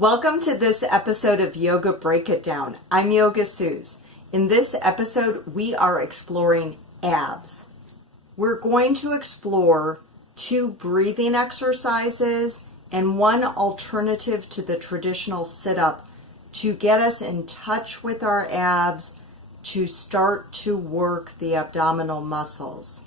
Welcome to this episode of Yoga Break It Down. I'm Yoga Suze. In this episode, we are exploring abs. We're going to explore 2 breathing exercises and 1 alternative to the traditional sit-up to get us in touch with our abs, to start to work the abdominal muscles.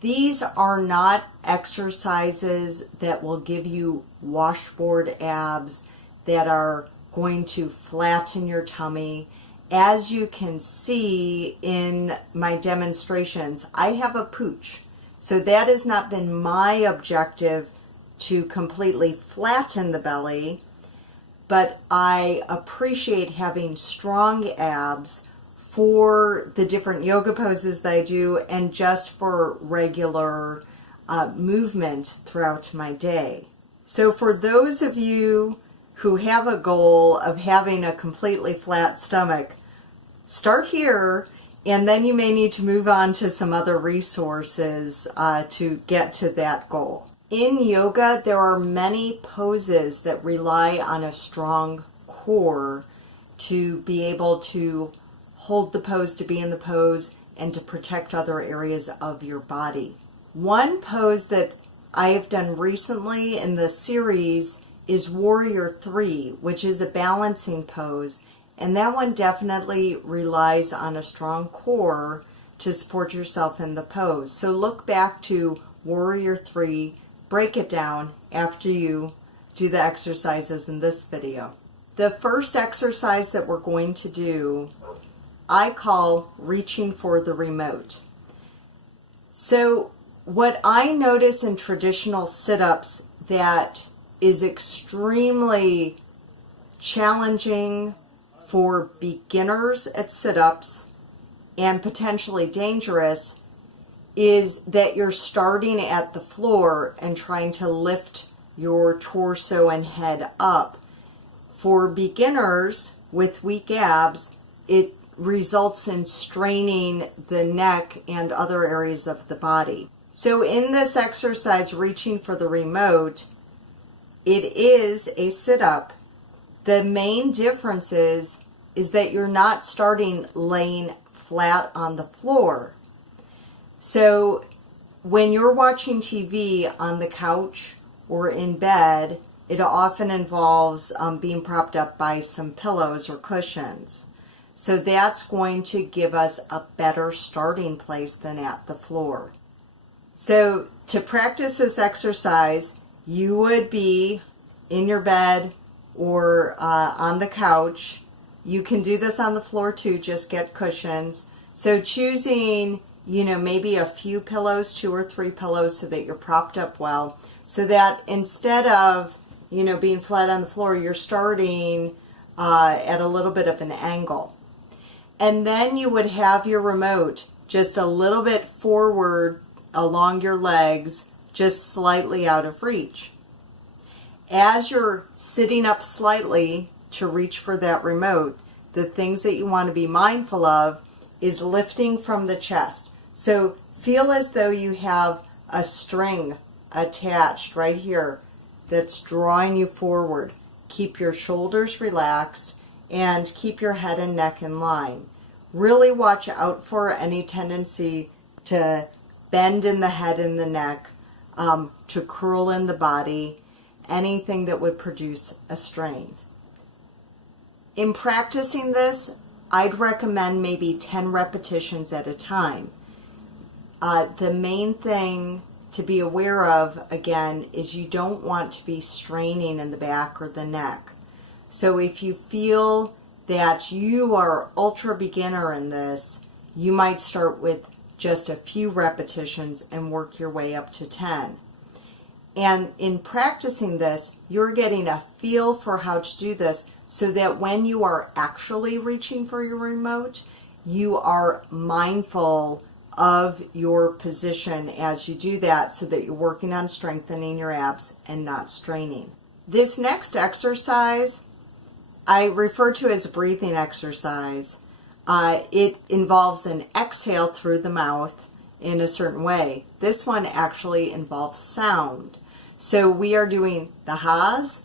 These are not exercises that will give you washboard abs, that are going to flatten your tummy. As you can see in my demonstrations, I have a pooch. So that has not been my objective to completely flatten the belly, but I appreciate having strong abs for the different yoga poses that I do and just for regular movement throughout my day. So for those of you who have a goal of having a completely flat stomach, start here, and then you may need to move on to some other resources to get to that goal. In yoga, there are many poses that rely on a strong core to be able to hold the pose, to be in the pose, and to protect other areas of your body. One pose that I have done recently in the series is Warrior 3, which is a balancing pose, and that one definitely relies on a strong core to support yourself in the pose. So look back to Warrior 3, break it down after you do the exercises in this video. The first exercise that we're going to do I call reaching for the remote. So what I notice in traditional sit-ups that is extremely challenging for beginners at sit-ups and potentially dangerous is that you're starting at the floor and trying to lift your torso and head up. For beginners with weak abs, it results in straining the neck and other areas of the body. So in this exercise, reaching for the remote, it is a sit-up. The main difference is that you're not starting laying flat on the floor. So when you're watching TV on the couch or in bed, it often involves being propped up by some pillows or cushions. So that's going to give us a better starting place than at the floor. So to practice this exercise, you would be in your bed or on the couch. You can do this on the floor too, just get cushions. So choosing, maybe a few pillows, 2 or 3 pillows so that you're propped up well. So that instead of, being flat on the floor, you're starting at a little bit of an angle. And then you would have your remote just a little bit forward along your legs, just slightly out of reach. As you're sitting up slightly to reach for that remote, the things that you want to be mindful of is lifting from the chest. So feel as though you have a string attached right here that's drawing you forward. Keep your shoulders relaxed and keep your head and neck in line. Really watch out for any tendency to bend in the head and the neck, to curl in the body, anything that would produce a strain. In practicing this, I'd recommend maybe 10 repetitions at a time. The main thing to be aware of, again, is you don't want to be straining in the back or the neck. So if you feel that you are ultra beginner in this, you might start with just a few repetitions and work your way up to 10. And in practicing this, you're getting a feel for how to do this so that when you are actually reaching for your remote, you are mindful of your position as you do that so that you're working on strengthening your abs and not straining. This next exercise I refer to as a breathing exercise. It involves an exhale through the mouth in a certain way. This one actually involves sound. So we are doing the ha's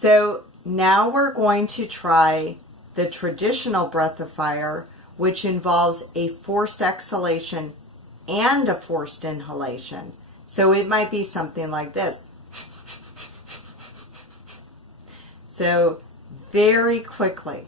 So now we're going to try the traditional breath of fire, which involves a forced exhalation and a forced inhalation. So it might be something like this. So very quickly.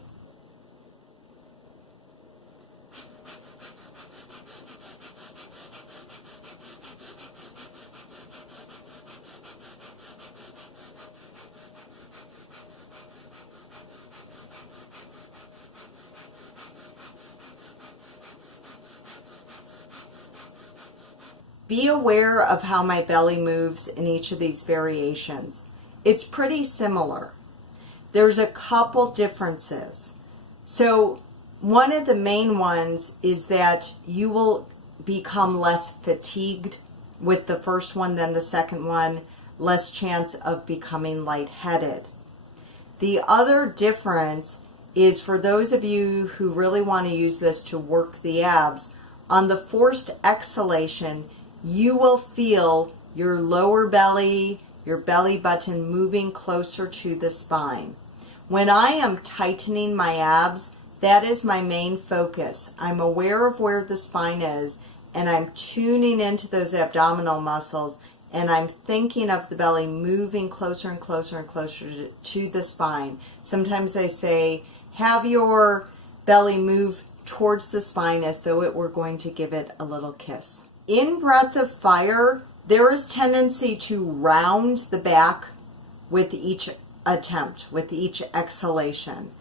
Be aware of how my belly moves in each of these variations. It's pretty similar. There's a couple differences. So one of the main ones is that you will become less fatigued with the first one than the second one, less chance of becoming lightheaded. The other difference is for those of you who really want to use this to work the abs, on the forced exhalation, you will feel your lower belly, your belly button moving closer to the spine. When I am tightening my abs, that is my main focus. I'm aware of where the spine is, and I'm tuning into those abdominal muscles, and I'm thinking of the belly moving closer and closer and closer to the spine. Sometimes they say, have your belly move towards the spine as though it were going to give it a little kiss. In breath of fire, there is tendency to round the back with each attempt, with each exhalation.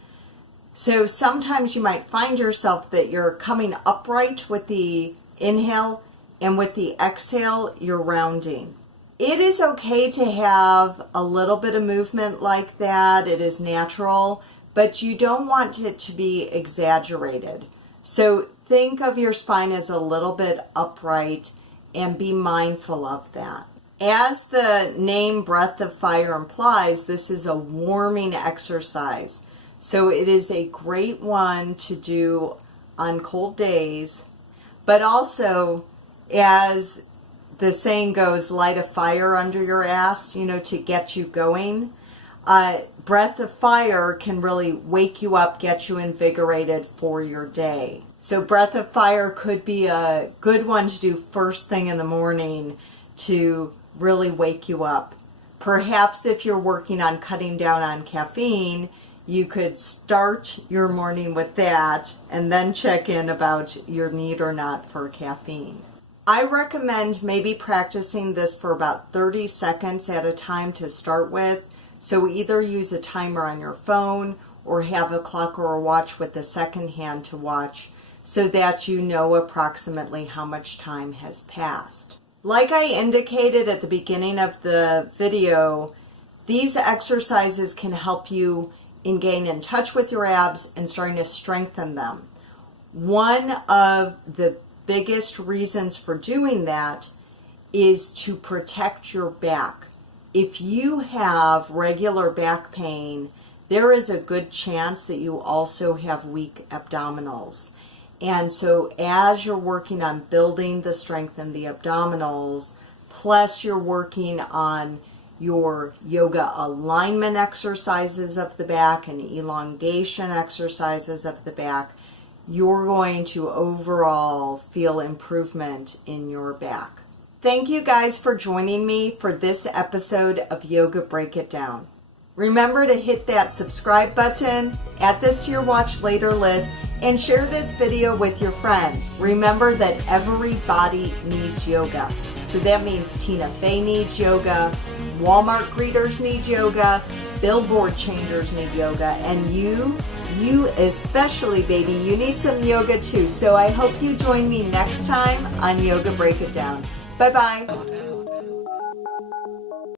So sometimes you might find yourself that you're coming upright with the inhale, and with the exhale, you're rounding. It is okay to have a little bit of movement like that. It is natural, but you don't want it to be exaggerated. So think of your spine as a little bit upright and be mindful of that. As the name Breath of Fire implies, this is a warming exercise. So it is a great one to do on cold days, but also, as the saying goes, light a fire under your ass, to get you going. Breath of fire can really wake you up, get you invigorated for your day. So breath of fire could be a good one to do first thing in the morning to really wake you up. Perhaps if you're working on cutting down on caffeine, you could start your morning with that and then check in about your need or not for caffeine. I recommend maybe practicing this for about 30 seconds at a time to start with. So either use a timer on your phone or have a clock or a watch with the second hand to watch so that you know approximately how much time has passed. Like I indicated at the beginning of the video, these exercises can help you in getting in touch with your abs and starting to strengthen them. One of the biggest reasons for doing that is to protect your back. If you have regular back pain, there is a good chance that you also have weak abdominals. And so as you're working on building the strength in the abdominals, plus you're working on your yoga alignment exercises of the back and elongation exercises of the back, you're going to overall feel improvement in your back. Thank you guys for joining me for this episode of Yoga Break It Down. Remember to hit that subscribe button, add this to your watch later list, and share this video with your friends. Remember that everybody needs yoga. So that means Tina Fey needs yoga, Walmart greeters need yoga, billboard changers need yoga, and you especially, baby, you need some yoga too. So I hope you join me next time on Yoga Break It Down. Bye-bye.